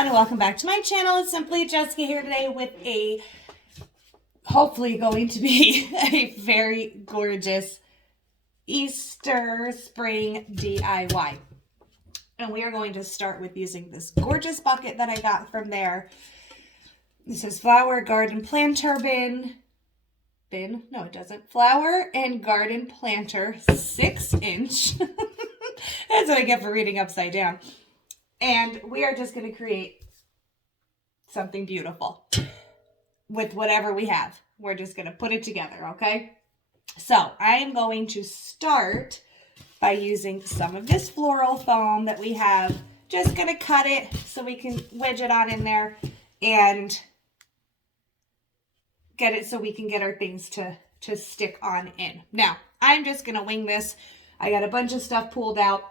everyone, and welcome back to my channel. It's Simply Jessica here today with a hopefully going to be a very gorgeous Easter spring DIY. And we are going to start with using this gorgeous bucket that I got from there. This is flower garden planter flower and garden planter 6-inch. That's what I get for reading upside down. And we are just going to create something beautiful with whatever we have. We're just going to put it together, okay? So I am going to start by using some of this floral foam that we have. Just going to cut it so we can wedge it on in there and get it so we can get our things to stick on in. Now, I'm just going to wing this. I got a bunch of stuff pulled out.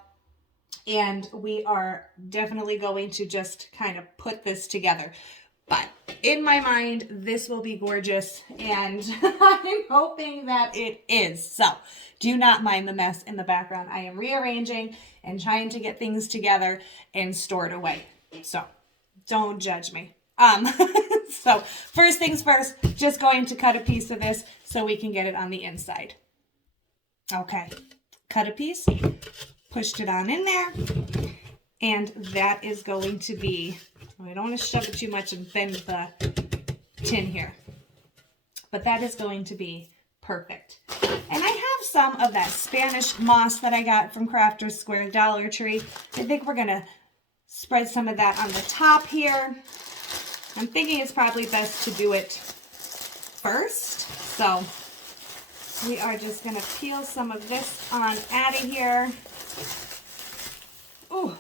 And we are definitely going to just kind of put this together. But in my mind, this will be gorgeous. And I'm hoping that it is. So do not mind the mess in the background. I am rearranging and trying to get things together and stored away. So don't judge me. So first things first, just going to cut a piece of this so we can get it on the inside. Okay, cut a piece. Pushed it on in there, and that is going to be, I don't want to shove it too much and bend the tin here, but that is going to be perfect. And I have some of that Spanish moss that I got from Crafter's Square Dollar Tree. I think we're going to spread some of that on the top here. I'm thinking it's probably best to do it first, so we are just going to peel some of this on out of here. Ooh,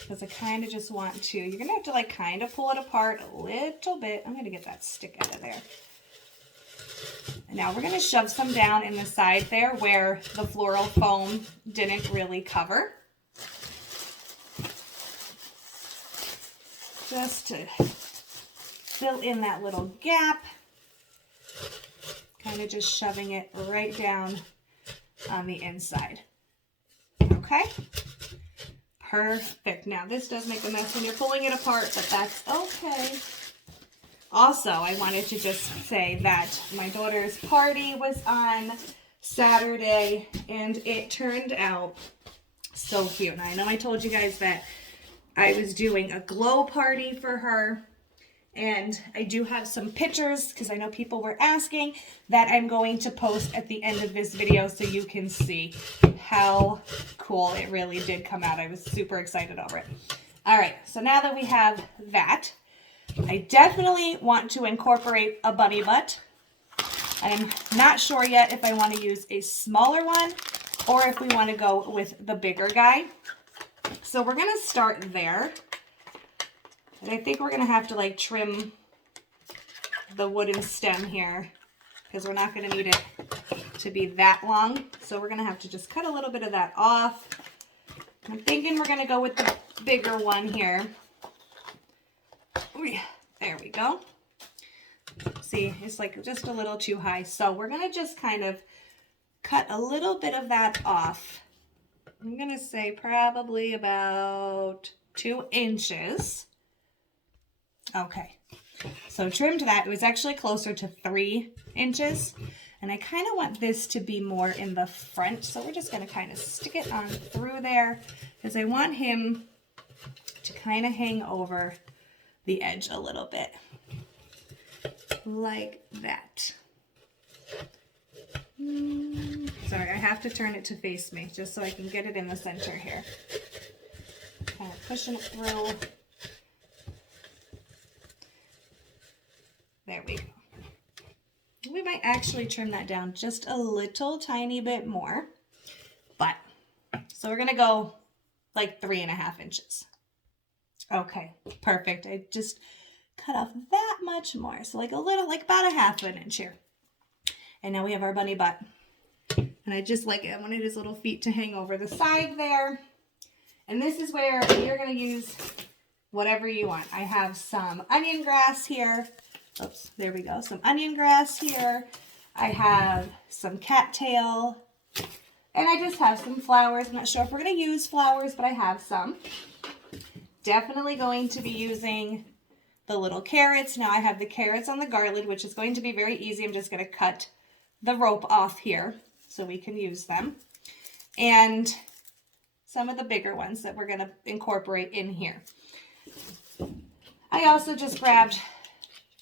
because I kind of just want to, you're going to have to like kind of pull it apart a little bit. I'm going to get that stick out of there. And now we're going to shove some down in the side there where the floral foam didn't really cover. Just to fill in that little gap. Kind of just shoving it right down on the inside. Okay, perfect. Now this does make a mess when you're pulling it apart, but that's okay. Also, I wanted to just say that my daughter's party was on Saturday and it turned out so cute. And I know I told you guys that I was doing a glow party for her. And I do have some pictures, because I know people were asking, that I'm going to post at the end of this video so you can see how cool it really did come out. I was super excited over it. All right, so now that we have that, I definitely want to incorporate a bunny butt. I'm not sure yet if I want to use a smaller one or if we want to go with the bigger guy. So we're going to start there. And I think we're going to have to like trim the wooden stem here because we're not going to need it to be that long. So we're going to have to just cut a little bit of that off. I'm thinking we're going to go with the bigger one here. There we go. See, it's like just a little too high. So we're going to just kind of cut a little bit of that off. I'm going to say probably about 2 inches. Okay, so trimmed that. It was actually closer to 3 inches. And I kind of want this to be more in the front. So we're just going to kind of stick it on through there because I want him to kind of hang over the edge a little bit. Like that. Sorry, I have to turn it to face me just so I can get it in the center here. Kind of pushing it through. There we go. We might actually trim that down just a little tiny bit more. But, so we're going to go like 3.5 inches. Okay, perfect. I just cut off that much more. So like a little, like about 1/2 inch here. And now we have our bunny butt. And I just like it. I wanted his little feet to hang over the side there. And this is where you're going to use whatever you want. I have some onion grass here. Oops, there we go. Some onion grass here. I have some cattail. And I just have some flowers. I'm not sure if we're going to use flowers, but I have some. definitely going to be using the little carrots. Now I have the carrots on the garland, which is going to be very easy. I'm just going to cut the rope off here so we can use them. And some of the bigger ones that we're going to incorporate in here. I also just grabbed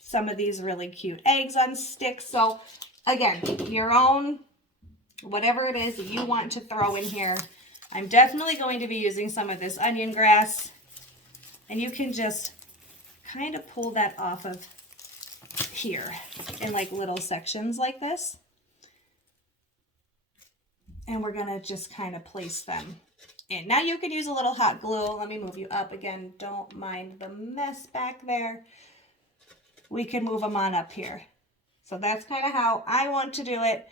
some of these really cute eggs on sticks. So again, your own, whatever it is that you want to throw in here. I'm definitely going to be using some of this onion grass, and you can just kind of pull that off of here in like little sections like this. And we're going to just kind of place them in. Now you could use a little hot glue. Let me move you up again. Don't mind the mess back there. We can move them on up here. So that's kind of how I want to do it.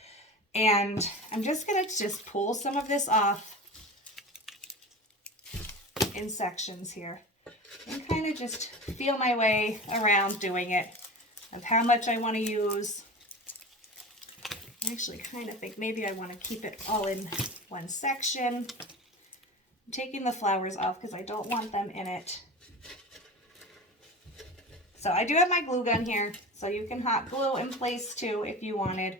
And I'm just going to just pull some of this off in sections here and kind of just feel my way around doing it of how much I want to use. I actually kind of think maybe I want to keep it all in one section. I'm taking the flowers off because I don't want them in it. So I do have my glue gun here, so you can hot glue in place too if you wanted.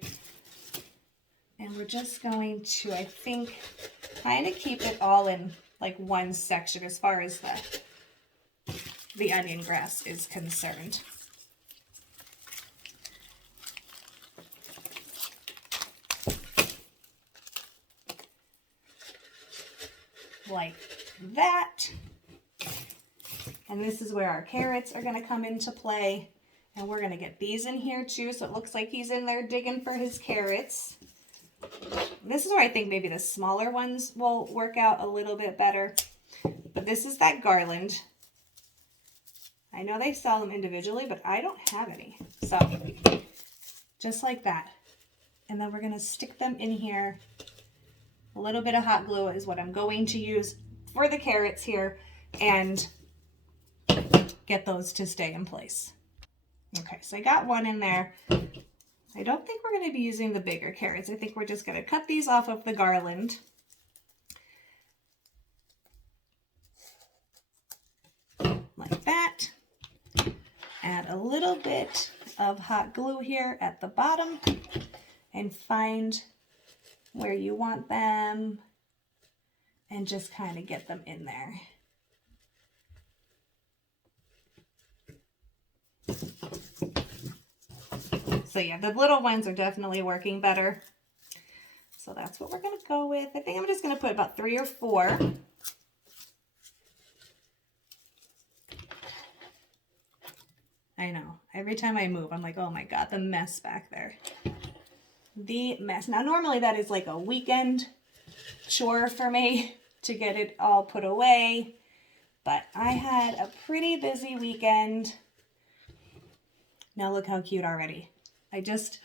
And we're just going to, I think, kind of keep it all in like one section as far as the onion grass is concerned. Like that. And this is where our carrots are going to come into play. And we're going to get these in here too. So it looks like he's in there digging for his carrots. This is where I think maybe the smaller ones will work out a little bit better. But this is that garland. I know they sell them individually, but I don't have any. So just like that. And then we're going to stick them in here. A little bit of hot glue is what I'm going to use for the carrots here and get those to stay in place. Okay, so I got one in there. I don't think we're going to be using the bigger carrots. I think we're just going to cut these off of the garland. Like that. Add a little bit of hot glue here at the bottom and find where you want them and just kind of get them in there. So yeah, the little ones are definitely working better. So that's what we're going to go with. I think I'm just going to put about 3 or 4. I know. Every time I move, I'm like, oh my God, the mess back there. The mess. Now, normally that is like a weekend chore for me to get it all put away. But I had a pretty busy weekend. Now look how cute already. I just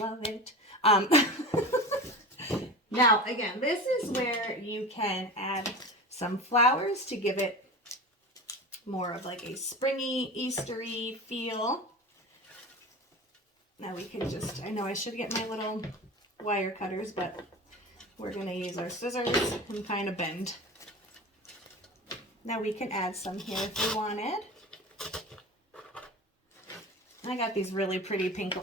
love it. Now, again, this is where you can add some flowers to give it more of like a springy, Eastery feel. Now we can just, I know I should get my little wire cutters, but we're going to use our scissors and kind of bend. Now we can add some here if we wanted. I got these really pretty pink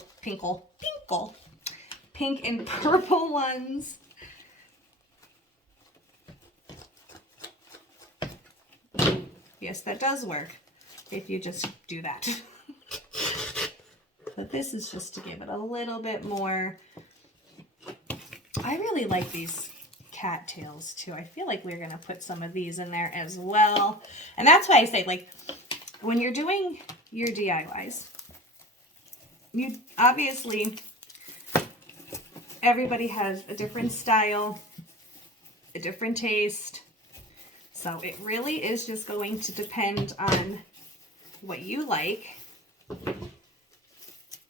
and purple ones. Yes, that does work if you just do that. But this is just to give it a little bit more. I really like these cattails too. I feel like we're going to put some of these in there as well. And that's why I say, like, when you're doing your DIYs, you obviously, everybody has a different style, a different taste. So it really is just going to depend on what you like.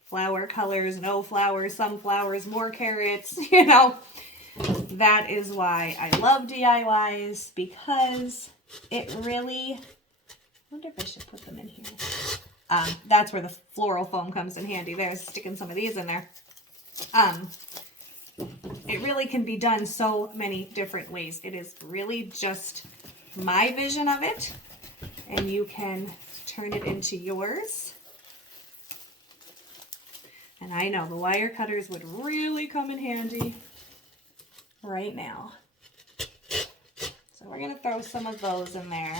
Flower colors, no flowers, some flowers, more carrots, you know. That is why I love DIYs, because it really, I wonder if I should put them in here. That's where the floral foam comes in handy. There's sticking some of these in there. It really can be done so many different ways. It is really just my vision of it, and you can turn it into yours. And I know the wire cutters would really come in handy right now. So we're going to throw some of those in there.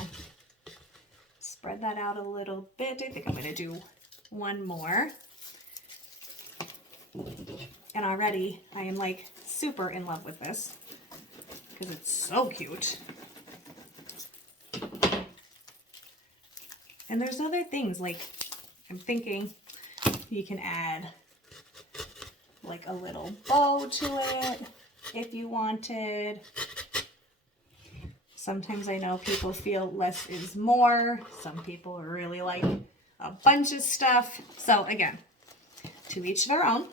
Spread that out a little bit. I think I'm going to do one more. And already I am like super in love with this because it's so cute. And there's other things, like I'm thinking you can add like a little bow to it if you wanted. Sometimes I know people feel less is more. Some people really like a bunch of stuff. So again, to each their own.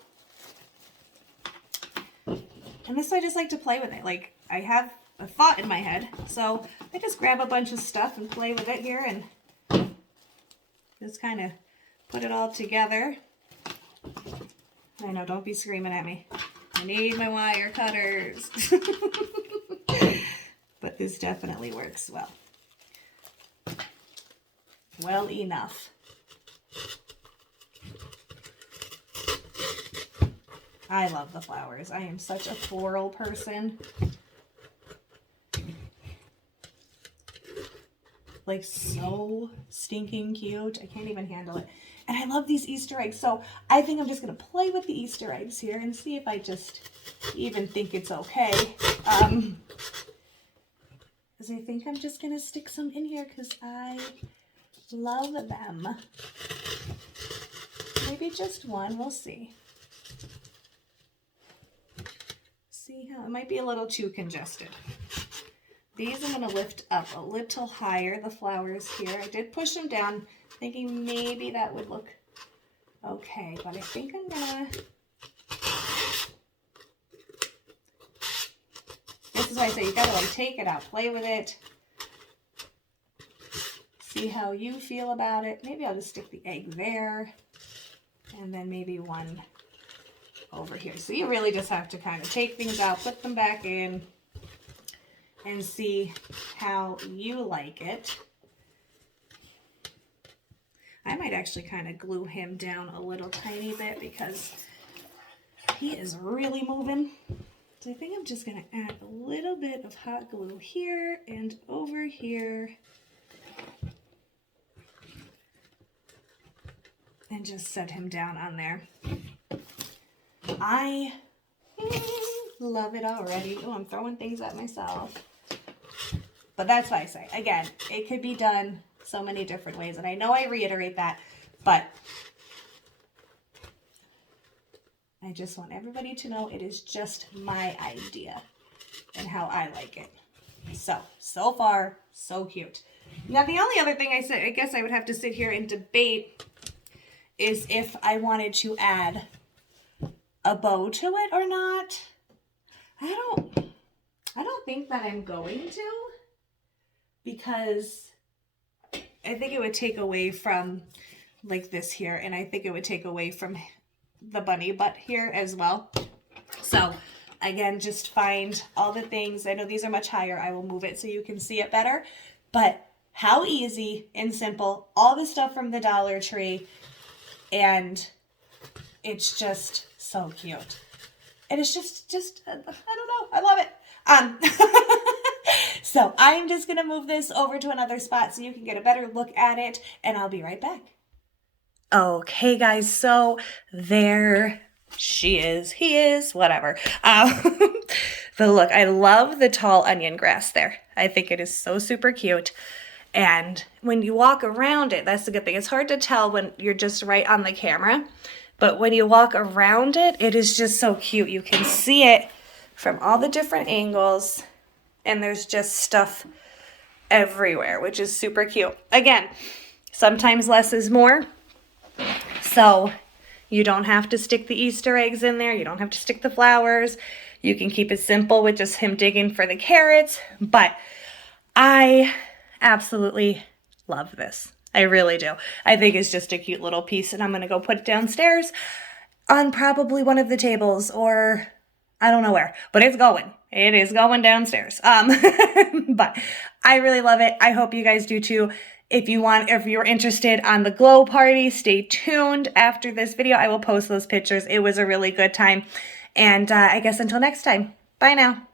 And this, I just like to play with it. Like I have a thought in my head. So I just grab a bunch of stuff and play with it here and just kind of put it all together. I know, don't be screaming at me. I need my wire cutters. But this definitely works well. Well enough. I love the flowers. I am such a floral person. Like so stinking cute. I can't even handle it. And I love these Easter eggs. So I think I'm just going to play with the Easter eggs here and see if I just even think it's okay. Because I think I'm just going to stick some in here because I love them. Maybe just one. We'll see. See how it might be a little too congested. These I'm going to lift up a little higher, the flowers here. I did push them down, thinking maybe that would look okay, but I think I'm going to... This is why I say you got to like take it out, play with it, see how you feel about it. Maybe I'll just stick the egg there, and then maybe one over here. So you really just have to kind of take things out, put them back in, and see how you like it. I might actually kind of glue him down a little tiny bit because he is really moving. So I think I'm just going to add a little bit of hot glue here and over here. And just set him down on there. I love it already. Oh, I'm throwing things at myself. But that's why I say, again, it could be done so many different ways. And I know I reiterate that, but I just want everybody to know it is just my idea and how I like it. So far, so cute. Now, the only other thing I guess I would have to sit here and debate is if I wanted to add a bow to it or not. I don't think that I'm going to, because I think it would take away from like this here, and I think it would take away from the bunny butt here as well. So again, just find all the things. I know these are much higher. I will move it so you can see it better, but how easy and simple, all the stuff from the Dollar Tree, and it's just so cute. And it's just I don't know, I love it. So I'm just gonna move this over to another spot so you can get a better look at it, and I'll be right back. Okay, guys, so there she is, he is, whatever. But look, I love the tall onion grass there. I think it is so super cute. And when you walk around it, that's the good thing. It's hard to tell when you're just right on the camera, but when you walk around it, it is just so cute. You can see it from all the different angles, and there's just stuff everywhere, which is super cute. Again, sometimes less is more. So you don't have to stick the Easter eggs in there. You don't have to stick the flowers. You can keep it simple with just him digging for the carrots. But I absolutely love this. I really do. I think it's just a cute little piece, and I'm going to go put it downstairs on probably one of the tables or I don't know where, but it's going. It is going downstairs. But I really love it. I hope you guys do too. If you're interested on the glow party, stay tuned. After this video, I will post those pictures. It was a really good time. And I guess until next time, bye now.